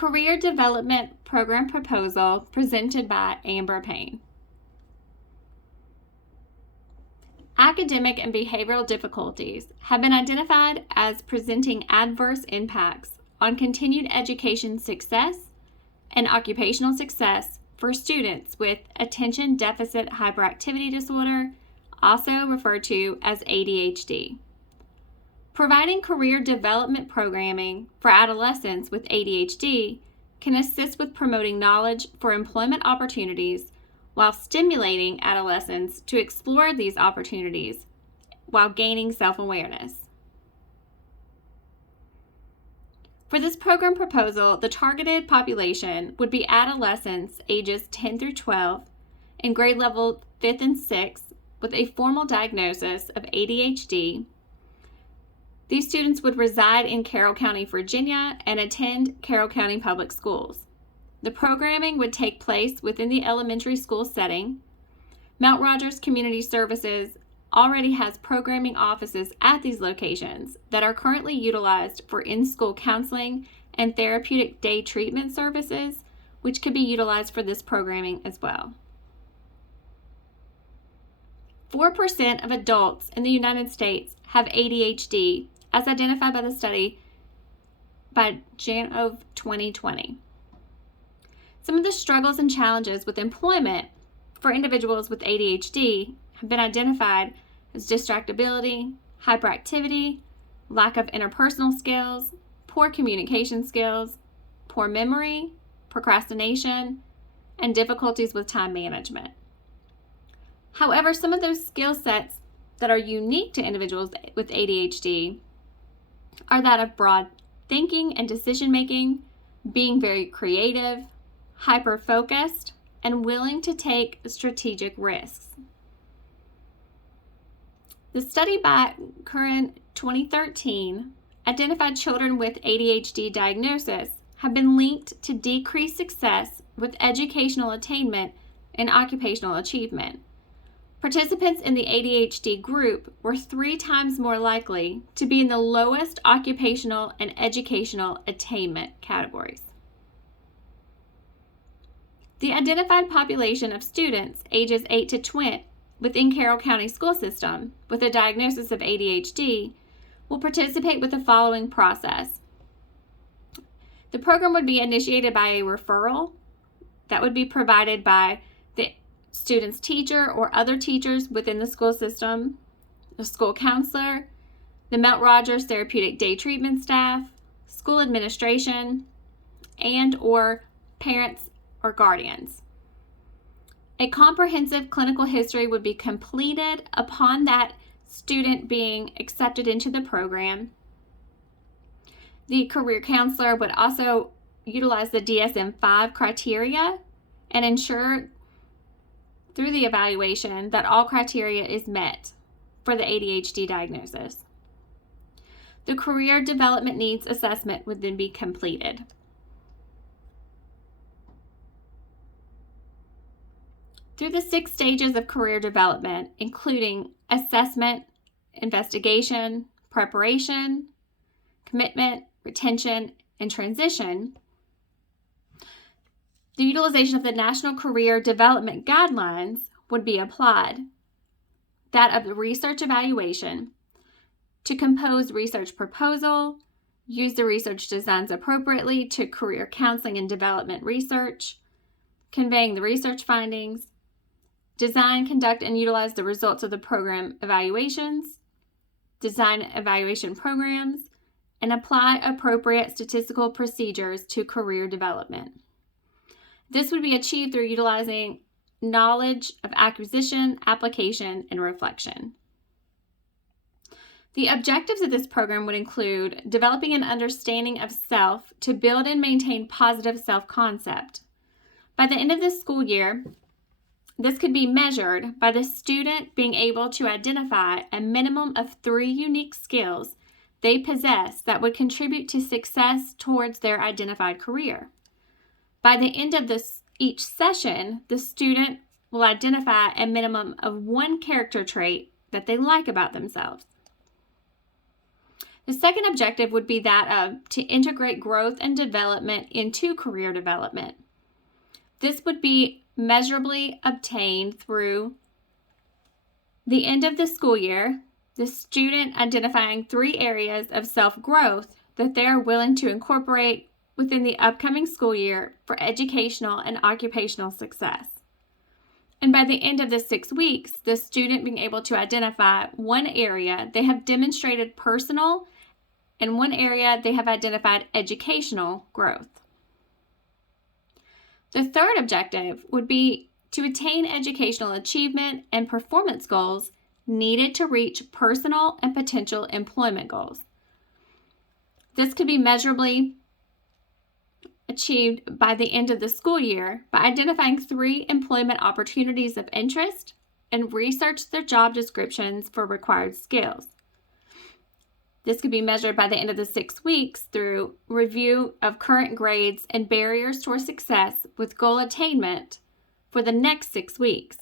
Career Development Program Proposal presented by Amber Payne. Academic and behavioral difficulties have been identified as presenting adverse impacts on continued education success and occupational success for students with attention deficit hyperactivity disorder, also referred to as ADHD. Providing career development programming for adolescents with ADHD can assist with promoting knowledge for employment opportunities while stimulating adolescents to explore these opportunities while gaining self-awareness. For this program proposal, the targeted population would be adolescents ages 10 through 12 in grade level 5th and 6th with a formal diagnosis of ADHD. These students would reside in Carroll County, Virginia, and attend Carroll County Public Schools. The programming would take place within the elementary school setting. Mount Rogers Community Services already has programming offices at these locations that are currently utilized for in-school counseling and therapeutic day treatment services, which could be utilized for this programming as well. 4% of adults in the United States have ADHD, as identified by the study by Jan of 2020. Some of the struggles and challenges with employment for individuals with ADHD have been identified as distractibility, hyperactivity, lack of interpersonal skills, poor communication skills, poor memory, procrastination, and difficulties with time management. However, some of those skill sets that are unique to individuals with ADHD are that of broad thinking and decision making, being very creative, hyper-focused, and willing to take strategic risks. The study by Curran 2013 identified children with ADHD diagnosis have been linked to decreased success with educational attainment and occupational achievement. Participants in the ADHD group were 3 times more likely to be in the lowest occupational and educational attainment categories. The identified population of students ages 8 to 20 within Carroll County School System with a diagnosis of ADHD will participate with the following process. The program would be initiated by a referral that would be provided by the student's teacher or other teachers within the school system, the school counselor, the Mount Rogers Therapeutic Day Treatment staff, school administration, and or parents or guardians. A comprehensive clinical history would be completed upon that student being accepted into the program. The career counselor would also utilize the DSM-5 criteria and ensure through the evaluation that all criteria is met for the ADHD diagnosis. The career development needs assessment would then be completed. Through the 6 stages of career development, including assessment, investigation, preparation, commitment, retention, and transition, the utilization of the National Career Development Guidelines would be applied, that of the research evaluation, to compose research proposal, use the research designs appropriately to career counseling and development research, conveying the research findings, design, conduct, and utilize the results of the program evaluations, design evaluation programs, and apply appropriate statistical procedures to career development. This would be achieved through utilizing knowledge of acquisition, application, and reflection. The objectives of this program would include developing an understanding of self to build and maintain positive self-concept. By the end of this school year, this could be measured by the student being able to identify a minimum of 3 unique skills they possess that would contribute to success towards their identified career. By the end of each session, the student will identify a minimum of 1 character trait that they like about themselves. The second objective would be that of to integrate growth and development into career development. This would be measurably obtained through the end of the school year, the student identifying 3 areas of self-growth that they are willing to incorporate within the upcoming school year for educational and occupational success. And by the end of the 6 weeks, the student being able to identify 1 area they have demonstrated personal and 1 area they have identified educational growth. The third objective would be to attain educational achievement and performance goals needed to reach personal and potential employment goals. This could be measurably achieved by the end of the school year by identifying 3 employment opportunities of interest and research their job descriptions for required skills. This could be measured by the end of the 6 weeks through review of current grades and barriers toward success with goal attainment for the next 6 weeks.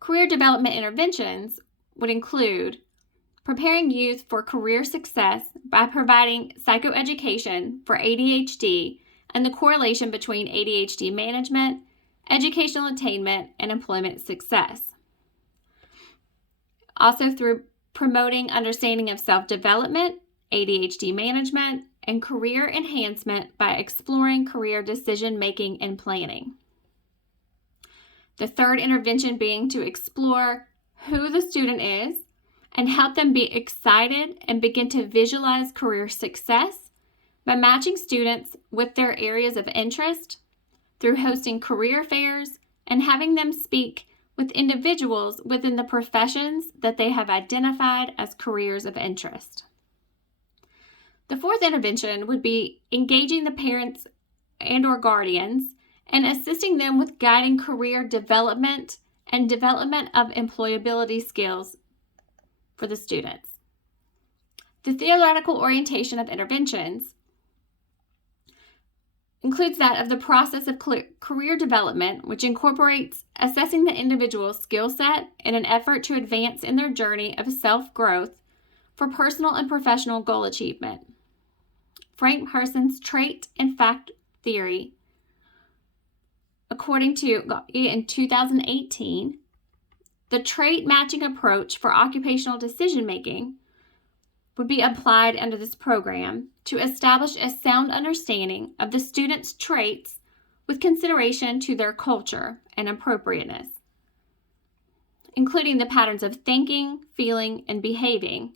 Career development interventions would include preparing youth for career success by providing psychoeducation for ADHD and the correlation between ADHD management, educational attainment, and employment success. Also through promoting understanding of self-development, ADHD management, and career enhancement by exploring career decision-making and planning. The third intervention being to explore who the student is and help them be excited and begin to visualize career success by matching students with their areas of interest through hosting career fairs and having them speak with individuals within the professions that they have identified as careers of interest. The fourth intervention would be engaging the parents and/or guardians and assisting them with guiding career development and development of employability skills for the students. The theoretical orientation of interventions includes that of the process of career development, which incorporates assessing the individual's skill set in an effort to advance in their journey of self-growth for personal and professional goal achievement. Frank Parsons' trait and fact theory, according to in 2018, the trait matching approach for occupational decision-making would be applied under this program to establish a sound understanding of the student's traits with consideration to their culture and appropriateness, including the patterns of thinking, feeling, and behaving.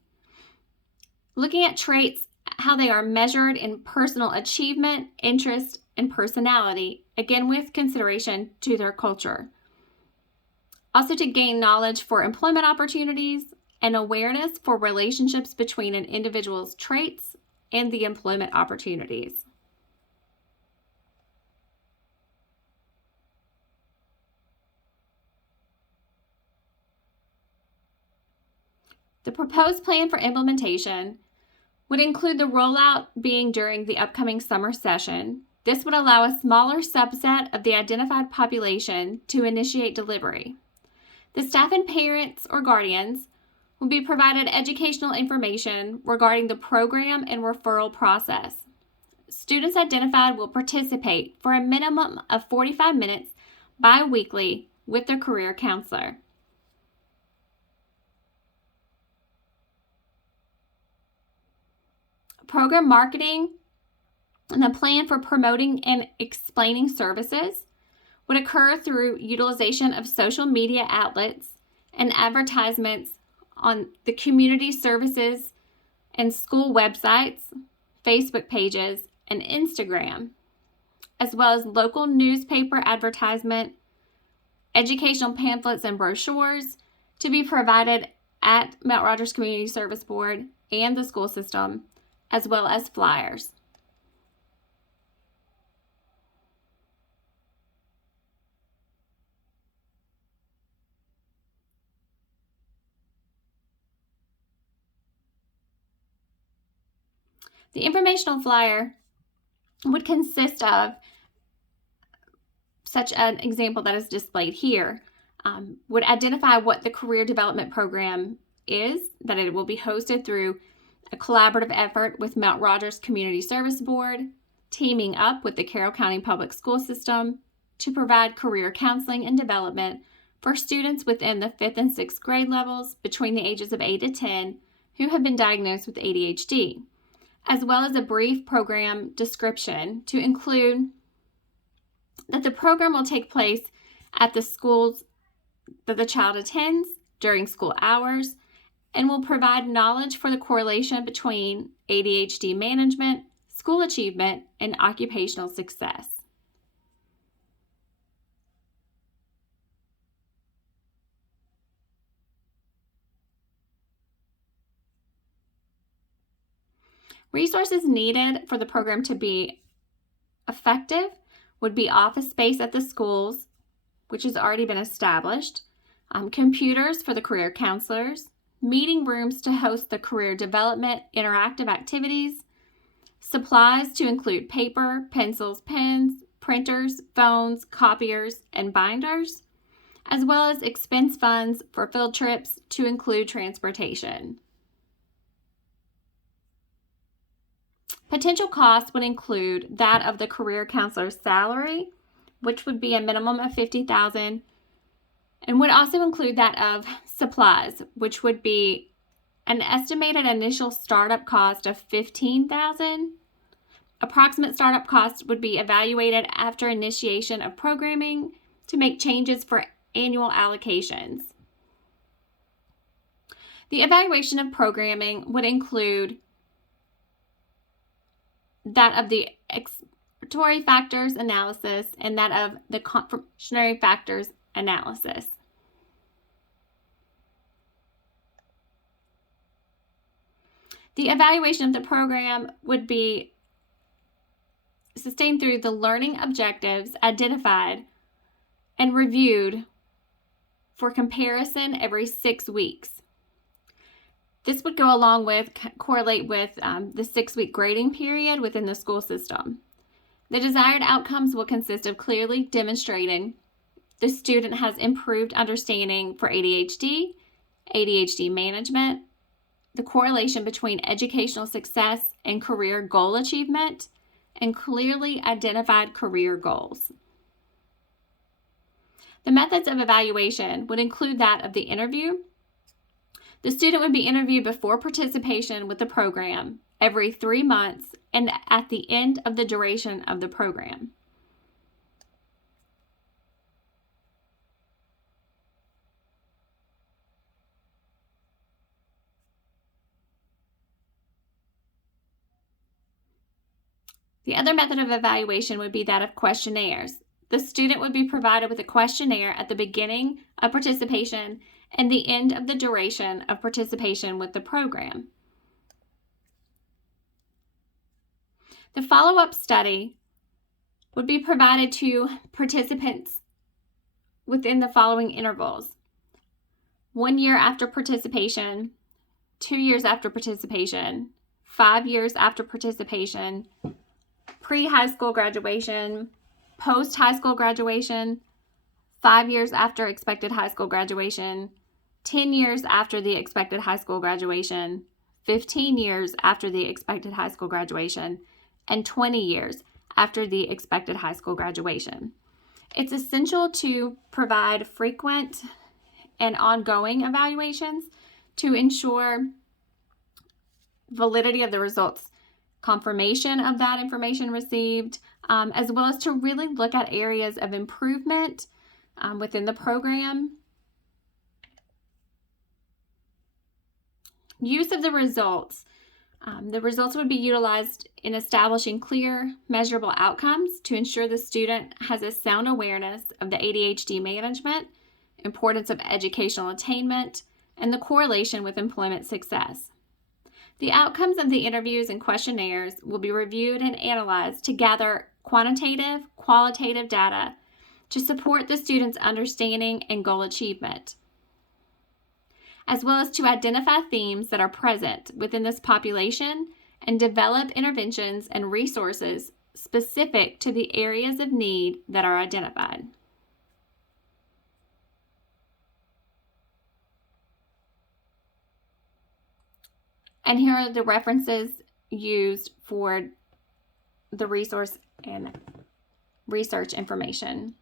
Looking at traits, how they are measured in personal achievement, interest, and personality, again with consideration to their culture. Also to gain knowledge for employment opportunities and awareness for relationships between an individual's traits and the employment opportunities. The proposed plan for implementation would include the rollout being during the upcoming summer session. This would allow a smaller subset of the identified population to initiate delivery. The staff and parents or guardians will be provided educational information regarding the program and referral process. Students identified will participate for a minimum of 45 minutes bi-weekly with their career counselor. Program marketing and the plan for promoting and explaining services would occur through utilization of social media outlets and advertisements on the community services and school websites, Facebook pages, and Instagram, as well as local newspaper advertisement, educational pamphlets and brochures to be provided at Mount Rogers Community Service Board and the school system, as well as flyers. The informational flyer would consist of such an example that is displayed here, would identify what the career development program is that it will be hosted through a collaborative effort with Mount Rogers Community Service Board, teaming up with the Carroll County Public School System to provide career counseling and development for students within the 5th and 6th grade levels between the ages of 8 to 10 who have been diagnosed with ADHD, as well as a brief program description to include that the program will take place at the schools that the child attends during school hours and will provide knowledge for the correlation between ADHD management, school achievement, and occupational success. Resources needed for the program to be effective would be office space at the schools, which has already been established, computers for the career counselors, meeting rooms to host the career development interactive activities, supplies to include paper, pencils, pens, printers, phones, copiers, and binders, as well as expense funds for field trips to include transportation. Potential costs would include that of the career counselor's salary, which would be a minimum of $50,000, and would also include that of supplies, which would be an estimated initial startup cost of $15,000. Approximate startup costs would be evaluated after initiation of programming to make changes for annual allocations. The evaluation of programming would include that of the exploratory factors analysis and that of the confirmatory factors analysis. The evaluation of the program would be sustained through the learning objectives identified and reviewed for comparison every 6 weeks. This would go along with, correlate with the 6-week grading period within the school system. The desired outcomes will consist of clearly demonstrating the student has improved understanding for ADHD, ADHD management, the correlation between educational success and career goal achievement, and clearly identified career goals. The methods of evaluation would include that of the interview. The student would be interviewed before participation with the program every 3 months and at the end of the duration of the program. The other method of evaluation would be that of questionnaires. The student would be provided with a questionnaire at the beginning of participation and the end of the duration of participation with the program. The follow-up study would be provided to participants within the following intervals: 1 year after participation, 2 years after participation, 5 years after participation, pre-high school graduation, post-high school graduation, 5 years after expected high school graduation, 10 years after the expected high school graduation, 15 years after the expected high school graduation, and 20 years after the expected high school graduation. It's essential to provide frequent and ongoing evaluations to ensure validity of the results, confirmation of that information received, as well as to really look at areas of improvement within the program. Use of the results. The results would be utilized in establishing clear, measurable outcomes to ensure the student has a sound awareness of the ADHD management, importance of educational attainment, and the correlation with employment success. The outcomes of the interviews and questionnaires will be reviewed and analyzed to gather quantitative, qualitative data to support the student's understanding and goal achievement, as well as to identify themes that are present within this population and develop interventions and resources specific to the areas of need that are identified. And here are the references used for the resource and research information.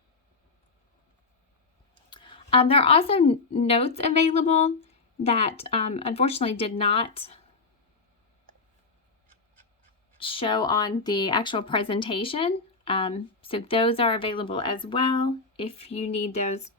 There are also notes available that unfortunately did not show on the actual presentation. So those are available as well if you need those